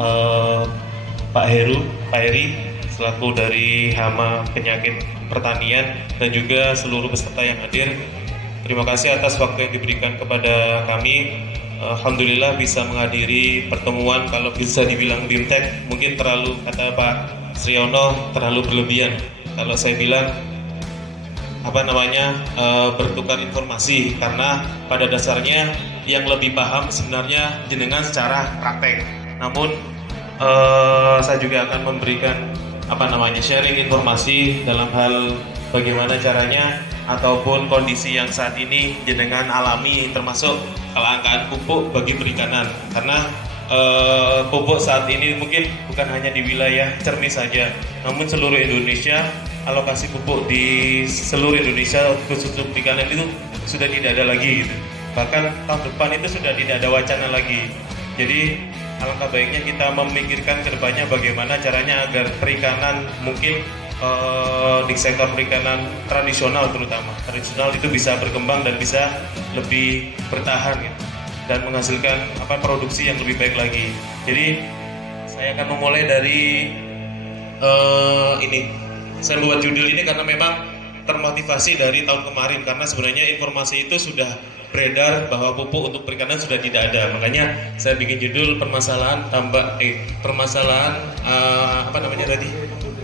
eh, Pak Heru, Pak Heri, selaku dari Hama Penyakit Pertanian dan juga seluruh peserta yang hadir. Terima kasih atas waktu yang diberikan kepada kami. Alhamdulillah bisa menghadiri pertemuan, kalau bisa dibilang BIMTEK mungkin terlalu, kata Pak Sriono, terlalu berlebihan. Kalau saya bilang bertukar informasi, karena pada dasarnya yang lebih paham sebenarnya jenengan secara praktek. Namun saya juga akan memberikan sharing informasi dalam hal bagaimana caranya ataupun kondisi yang saat ini jenengan alami, termasuk kelangkaan pupuk bagi perikanan, karena pupuk saat ini mungkin bukan hanya di wilayah Cermis saja, namun seluruh Indonesia, alokasi pupuk di seluruh Indonesia khusus untuk perikanan itu sudah tidak ada lagi gitu. Bahkan tahun depan itu sudah tidak ada wacana lagi. Jadi alangkah baiknya kita memikirkan kedepannya bagaimana caranya agar perikanan mungkin di sektor perikanan tradisional, terutama tradisional itu bisa berkembang dan bisa lebih bertahan gitu, dan menghasilkan produksi yang lebih baik lagi. Jadi saya akan memulai dari ini. Saya buat judul ini karena memang termotivasi dari tahun kemarin, karena sebenarnya informasi itu sudah beredar bahwa pupuk untuk perikanan sudah tidak ada. Makanya saya bikin judul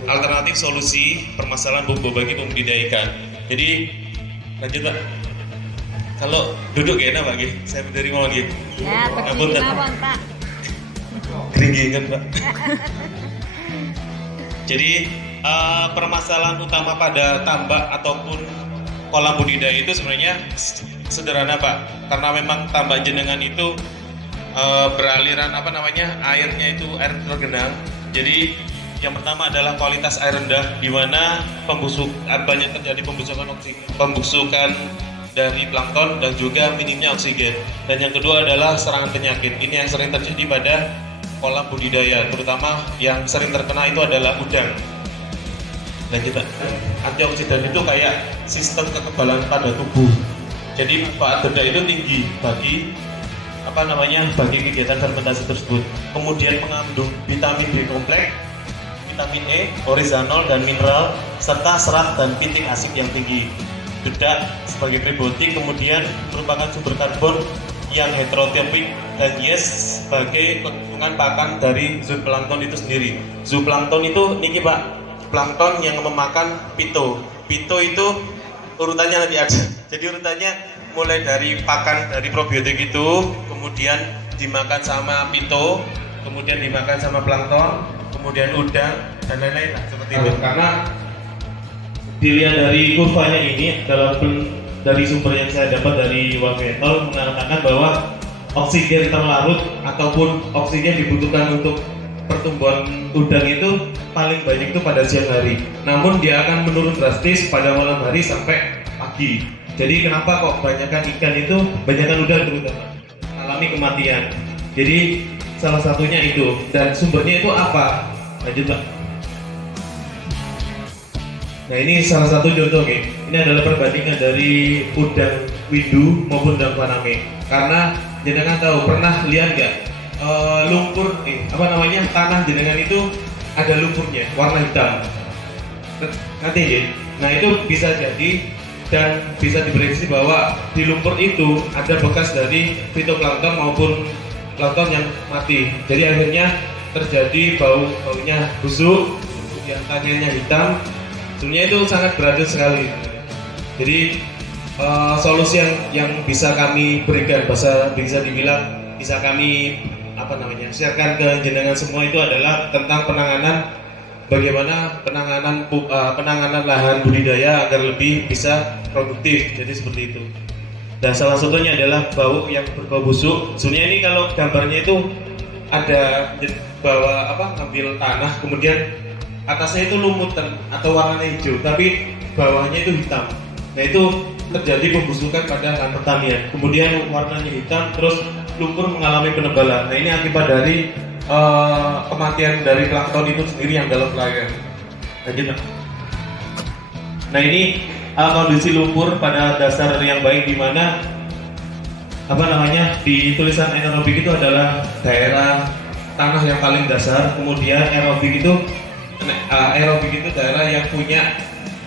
alternatif solusi permasalahan pupuk bagi pembudidaya ikan. Jadi lanjut Pak. Kalau duduk enak Pak, saya berdiri ngomong gitu. Ya, begini Pak. Keringingan Pak. Jadi permasalahan utama pada tambak ataupun kolam budidaya itu sebenarnya sederhana Pak, karena memang tambak jenengan itu beraliran airnya itu air tergenang. Jadi yang pertama adalah kualitas air rendah, di mana banyak terjadi pembusukan dari plankton dan juga minimnya oksigen. Dan yang kedua adalah serangan penyakit. Ini yang sering terjadi pada kolam budidaya, terutama yang sering terkena itu adalah udang. Dan kita antioksidan itu kayak sistem kekebalan pada tubuh. Jadi manfaat benda itu tinggi bagi kegiatan fermentasi tersebut. Kemudian mengandung vitamin B kompleks, vitamin E, orizanol dan mineral, serta serat dan pitik asid yang tinggi. Dedak sebagai prebiotik, kemudian merupakan sumber karbon yang heterotropik, dan yes sebagai keuntungan pakan dari zooplankton itu sendiri. Zooplankton itu niki Pak, plankton yang memakan pito. Pito itu urutannya nanti ada. Jadi urutannya mulai dari pakan dari probiotik itu, kemudian dimakan sama pito, kemudian dimakan sama plankton, kemudian udang dan lain-lain lah seperti itu. Karena dilihat dari kurvanya ini dari sumber yang saya dapat dari World Metol mengatakan bahwa oksigen terlarut ataupun oksigen dibutuhkan untuk pertumbuhan udang itu paling banyak itu pada siang hari, namun dia akan menurun drastis pada malam hari sampai pagi. Jadi kenapa kok banyakkan ikan itu, banyakkan udang terutama alami kematian? Jadi salah satunya itu, dan sumbernya itu apa? Lanjut Pak. Nah ini salah satu contoh nih. Ini adalah perbandingan dari udang windu maupun udang faname. Karena jenengan tahu, pernah lihat nggak lumpur tanah jenengan itu ada lumpurnya warna hitam. Nanti ya. Nah itu bisa jadi dan bisa diprediksi bahwa di lumpur itu ada bekas dari fitoplankton maupun plankton yang mati. Jadi akhirnya terjadi baunya busuk, kemudian tanyanya hitam. Sebenarnya itu sangat beracun sekali. Jadi solusi yang bisa kami berikan, bisa dibilang bisa kami sharekan ke jenengan semua itu adalah tentang bagaimana penanganan lahan budidaya agar lebih bisa produktif. Jadi seperti itu. Dan salah satunya adalah bau yang berbau busuk. Sebenarnya ini kalau gambarnya itu ada ngambil tanah, kemudian atasnya itu lumutan atau warnanya hijau, tapi bawahnya itu hitam. Nah itu terjadi pembusukan pada lahan pertanian. Kemudian warnanya hitam, terus lumpur mengalami penebalan. Nah ini akibat dari kematian dari plankton itu sendiri yang dalam layar. Nah ini kondisi lumpur pada dasar yang baik, di mana di tulisan anaerobik itu adalah daerah tanah yang paling dasar, kemudian aerobik itu daerah yang punya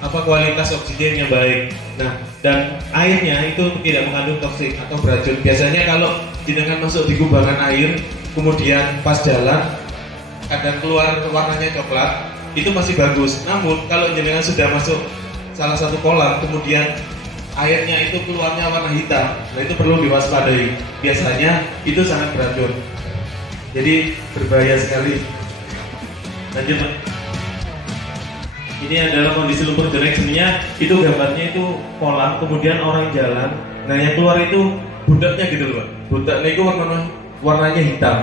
kualitas oksigen yang baik. Nah, dan airnya itu tidak mengandung toksik atau beracun. Biasanya kalau jenengan masuk di kubangan air, kemudian pas jalan kadang keluar warnanya coklat, itu masih bagus. Namun kalau jenengan sudah masuk salah satu kolam, kemudian airnya itu keluarnya warna hitam, nah itu perlu diwaspadai. Biasanya itu sangat beracun. Jadi berbahaya sekali. Lanjut, Pak. Ini adalah kondisi lumpur jelek. Sebenarnya itu gambarnya itu kolam, kemudian orang jalan. Nah yang keluar itu budaknya gitu loh, Pak. Budaknya itu warnanya hitam.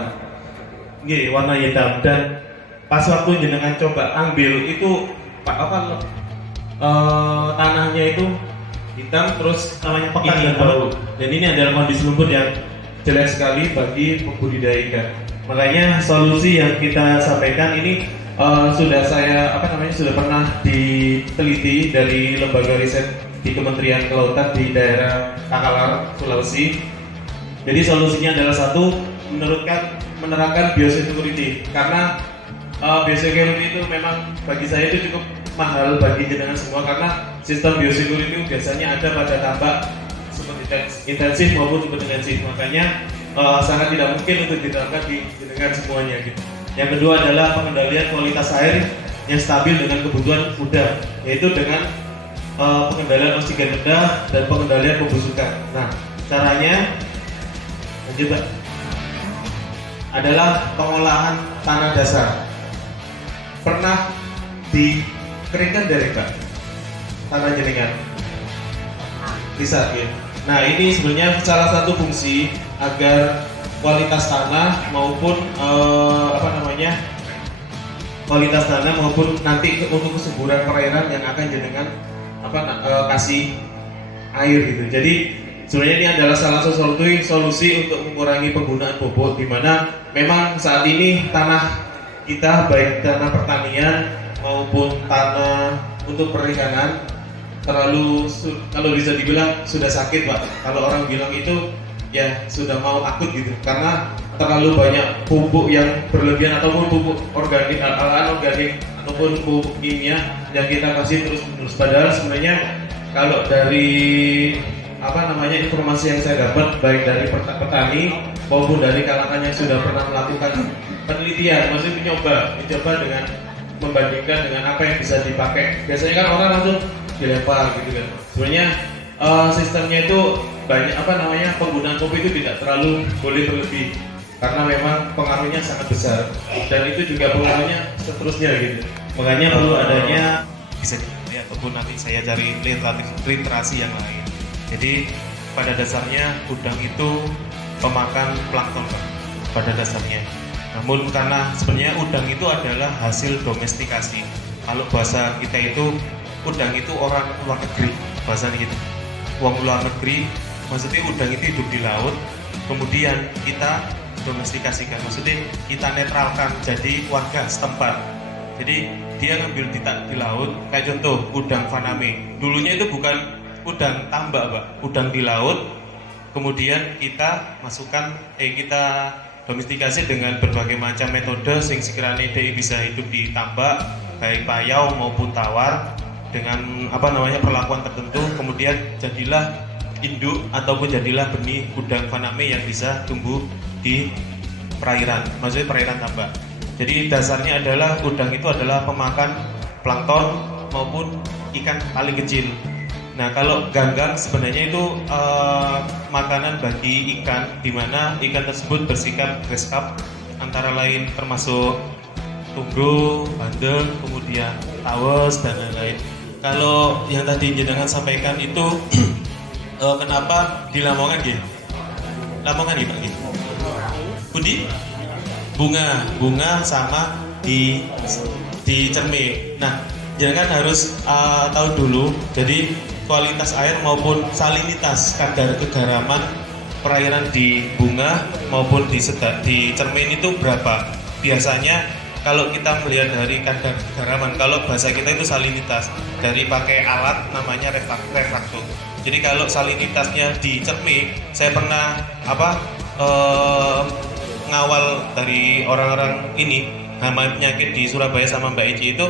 Gini, warna hitam. Dan pas waktu jenengan coba ambil itu tanahnya itu hitam, terus namanya pekat dan bau. Dan ini adalah kondisi lumpur yang jelek sekali bagi pembudidaya ikan. Makanya solusi yang kita sampaikan ini sudah pernah diteliti dari lembaga riset di Kementerian Kelautan di daerah Takalar, Sulawesi. Jadi solusinya adalah satu, menerapkan biosecurity, karena biosecurity itu memang bagi saya itu cukup mahal bagi jenengan semua, karena sistem biosecurity biasanya ada pada tambak intensif maupun subintensif. Makanya sangat tidak mungkin untuk diterapkan di jenengan semuanya gitu. Yang kedua adalah pengendalian kualitas air yang stabil dengan kebutuhan udang, yaitu dengan pengendalian oksigen rendah dan pengendalian pembusukan. Nah, caranya lanjut, Pak, adalah pengolahan tanah dasar. Pernah dikeringkan dari Pak tanah jenengan? Bisa ya. Nah, ini sebenarnya salah satu fungsi agar kualitas tanah maupun nanti untuk kesuburan perairan yang akan jenengan kasih air gitu. Jadi sebenarnya ini adalah salah satu solusi untuk mengurangi penggunaan pupuk, di mana memang saat ini tanah kita baik tanah pertanian maupun tanah untuk perikanan kalau bisa dibilang sudah sakit, Pak. Kalau orang bilang itu ya sudah mau akut gitu, karena terlalu banyak pupuk yang berlebihan ataupun pupuk organik, anorganik ataupun pupuk kimia yang kita kasih terus-menerus. Padahal sebenarnya kalau dari informasi yang saya dapat baik dari petani maupun dari kalangan yang sudah pernah melakukan penelitian, maksudnya mencoba dengan membandingkan dengan apa yang bisa dipakai. Biasanya kan orang langsung dilempar gitu kan. Sebenarnya sistemnya itu banyak penggunaan pupuk itu tidak terlalu boleh berlebih, karena memang pengaruhnya sangat besar dan itu juga pengaruhnya seterusnya gitu. Makanya perlu adanya bisa dilihat ataupun nanti saya cari literasi yang lain. Jadi pada dasarnya udang itu pemakan plankton, Pak, pada dasarnya. Namun karena sebenarnya udang itu adalah hasil domestikasi. Kalau bahasa kita itu udang itu orang luar negeri, bahasanya gitu. Uang luar negeri, maksudnya udang itu hidup di laut, kemudian kita domestikasikan, maksudnya kita netralkan jadi warga setempat. Jadi dia ngambil di laut, kayak contoh udang faname. Dulunya itu bukan udang tambak, Pak, udang di laut. Kemudian kita kita domestikasi dengan berbagai macam metode sing sekiranya dia bisa hidup di tambak, baik payau maupun tawar, dengan perlakuan tertentu. Kemudian jadilah induk ataupun jadilah benih udang faname yang bisa tumbuh di perairan, maksudnya perairan tambak. Jadi dasarnya adalah udang itu adalah pemakan plankton maupun ikan paling kecil. Nah, kalau ganggang sebenarnya itu makanan bagi ikan, di mana ikan tersebut bersikap beskap, antara lain termasuk tunggu, bandeng, kemudian tawes dan lain-lain. Kalau yang tadi jenengan sampaikan itu kenapa di Lamongan gitu? Lamongan Pak gitu. Budi? Bunga sama di cermin. Nah, jenengan harus tahu dulu. Jadi kualitas air maupun salinitas kadar kegaraman perairan di bunga maupun di cermin itu berapa? Biasanya kalau kita melihat dari kadar kegaraman, kalau bahasa kita itu salinitas, dari pakai alat namanya refraktor. Jadi kalau salinitasnya di cermin, saya pernah ngawal dari orang-orang ini hama penyakit di Surabaya sama Mbak Ici itu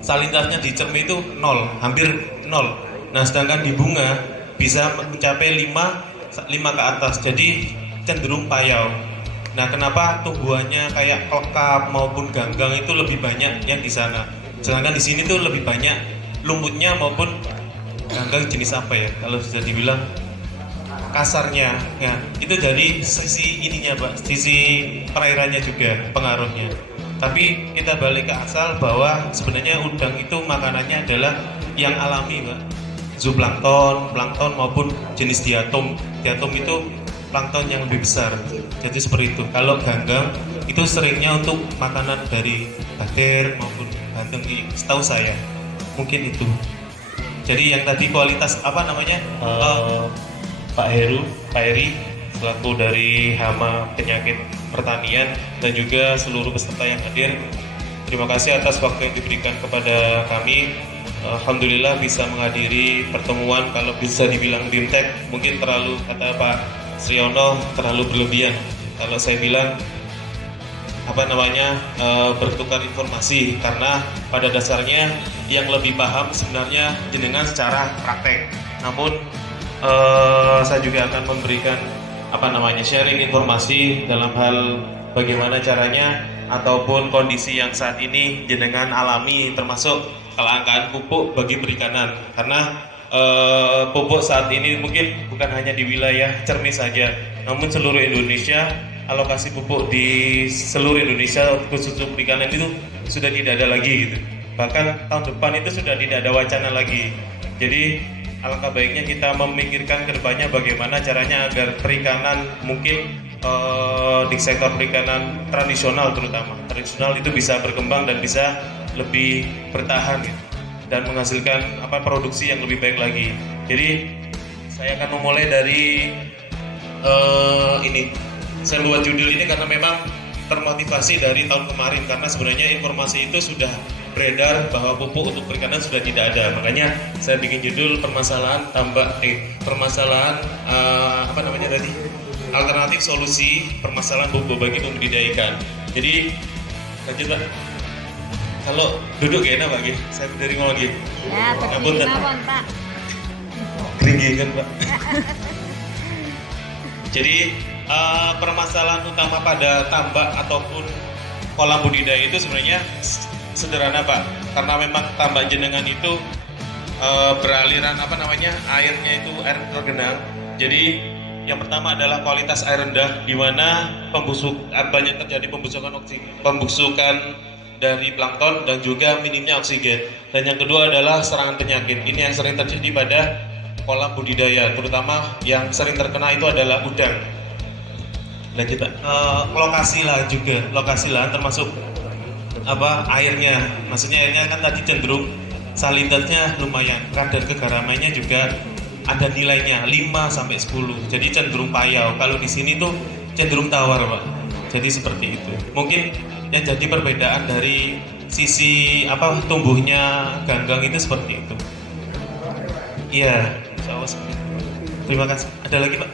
salintasnya di cermin itu nol, hampir nol. Nah sedangkan di bunga bisa mencapai 5 ke atas, jadi cenderung payau. Nah kenapa tumbuhannya kayak klekap maupun ganggang itu lebih banyak yang di sana, sedangkan di sini tuh lebih banyak lumutnya maupun ganggang jenis apa ya kalau sudah dibilang kasarnya ya, itu dari sisi ininya Pak, sisi perairannya juga pengaruhnya. Tapi kita balik ke asal bahwa sebenarnya udang itu makanannya adalah yang alami Pak, zooplankton, plankton maupun jenis diatom. Diatom itu plankton yang lebih besar, jadi seperti itu. Kalau ganggang itu seringnya untuk makanan dari bager maupun bandeng, setahu saya mungkin itu. Jadi yang tadi kualitas apa namanya Pak Heri selaku dari hama penyakit pertanian dan juga seluruh peserta yang hadir, terima kasih atas waktu yang diberikan kepada kami. Alhamdulillah bisa menghadiri pertemuan, kalau bisa dibilang BIMTEK mungkin terlalu, kata Pak Sriono, terlalu berlebihan. Kalau saya bilang apa namanya bertukar informasi, karena pada dasarnya yang lebih paham sebenarnya jenengan secara praktek. Namun saya juga akan memberikan apa namanya sharing informasi dalam hal bagaimana caranya ataupun kondisi yang saat ini jenengan alami, termasuk kelangkaan pupuk bagi perikanan. Karena pupuk saat ini mungkin bukan hanya di wilayah Cermis saja, namun seluruh Indonesia, alokasi pupuk di seluruh Indonesia khusus untuk perikanan itu sudah tidak ada lagi gitu. Bahkan tahun depan itu sudah tidak ada wacana lagi. Jadi alangkah baiknya kita memikirkan ke depannya bagaimana caranya agar perikanan mungkin di sektor perikanan tradisional, terutama tradisional itu bisa berkembang dan bisa lebih bertahan gitu, dan menghasilkan produksi yang lebih baik lagi. Jadi saya akan memulai dari ini. Saya buat judul ini karena memang termotivasi dari tahun kemarin, karena sebenarnya informasi itu sudah beredar bahwa pupuk untuk perikanan sudah tidak ada. Makanya saya bikin judul permasalahan apa namanya tadi, alternatif solusi permasalahan pupuk bagi pembudidaya ikan. Jadi lanjut Pak. Kalau duduk ya enak Pak, saya dari ngomong lagi. Ya, berdiri mawon Pak. Keringin Pak. Jadi permasalahan utama pada tambak ataupun kolam budidaya itu sebenarnya sederhana Pak, karena memang tambak jenengan itu beraliran airnya itu air tergenang. Jadi yang pertama adalah kualitas air rendah, di mana banyak terjadi pembusukan dari plankton dan juga minimnya oksigen. Dan yang kedua adalah serangan penyakit. Ini yang sering terjadi pada kolam budidaya, terutama yang sering terkena itu adalah udang. Lanjut Pak. Lokasi lahan termasuk airnya, maksudnya airnya kan tadi cenderung salintasnya lumayan, kadar kegaramannya juga ada nilainya 5-10, jadi cenderung payau. Kalau di sini tuh cenderung tawar Pak, jadi seperti itu. Mungkin yang jadi perbedaan dari sisi tumbuhnya ganggang itu seperti itu. Iya, insya Allah seperti itu. Terima kasih. Ada lagi Pak?